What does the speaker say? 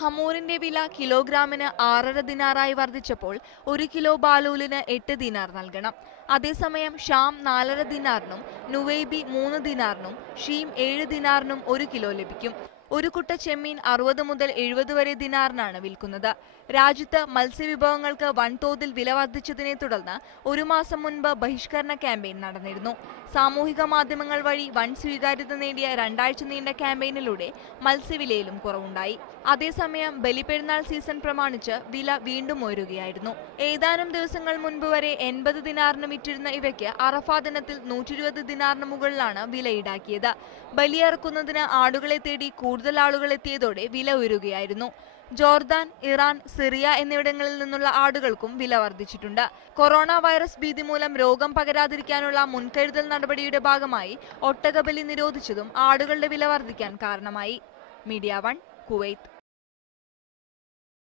ഹമൂറിന്റെ വില കിലോഗ്രാമിന് 6.5 ദിനാറായി വർദ്ധിച്ചപ്പോൾ 1 കിലോ ബാലൂലിന് 8 ദിനാർ നൽകണം. അതേസമയം ഷാം 4.5 ദിനാറിനും നുവൈബി 3 ദിനാറിനും ഷീം 7 ദിനാറിനും 1 കിലോ ലഭിക്കും. ഒരു കുട്ട ചെമ്മീൻ 60 മുതൽ 70 വരെ ദിനാറിനാണ് വിൽക്കുന്നത്. രാജ്യത്ത് മത്സ്യവിഭവങ്ങൾക്ക് വൻതോതിൽ വില വർദ്ധിച്ചതിനെ തുടർന്ന് ഒരു മാസം മുൻപ് ബഹിഷ്കരണ ക്യാമ്പയിൻ നടന്നിരുന്നു. സാമൂഹിക മാധ്യമങ്ങൾ വഴി വൻ സ്വീകാര്യത നേടിയ 2 ആഴ്ച നീണ്ട ക്യാമ്പയിനിലൂടെ മത്സ്യവിലയിലും കുറവുണ്ടായി. അതേസമയം ബലിപെരുന്നാൾ സീസൺ പ്രമാണിച്ച് വില വീണ്ടും ഉയരുകയായിരുന്നു. ഏതാനും ദിവസങ്ങൾ മുൻപ് വരെ 80 ദിനാറിന് വിറ്റിരുന്ന ഇവയ്ക്ക് അറഫാ ദിനത്തിൽ 120 ദിനാറിന് മുകളിലാണ് വില ഈടാക്കിയത്. ബലിയറുക്കുന്നതിന് ആടുകളെ തേടി കൂടുതൽ ആളുകൾ എത്തിയതോടെ വില ഉയരുകയായിരുന്നു. ജോർദാൻ, ഇറാൻ, സിറിയ എന്നിവിടങ്ങളിൽ നിന്നുള്ള ആടുകൾക്കും വില വർദ്ധിച്ചിട്ടുണ്ട്. കൊറോണ വൈറസ് ഭീതി മൂലം രോഗം പകരാതിരിക്കാനുള്ള മുൻകരുതൽ നടപടിയുടെ ഭാഗമായി ഒട്ടകബലി നിരോധിച്ചതും ആടുകളുടെ വില വർദ്ധിക്കാൻ കാരണമായി. Media 1, Kuwait.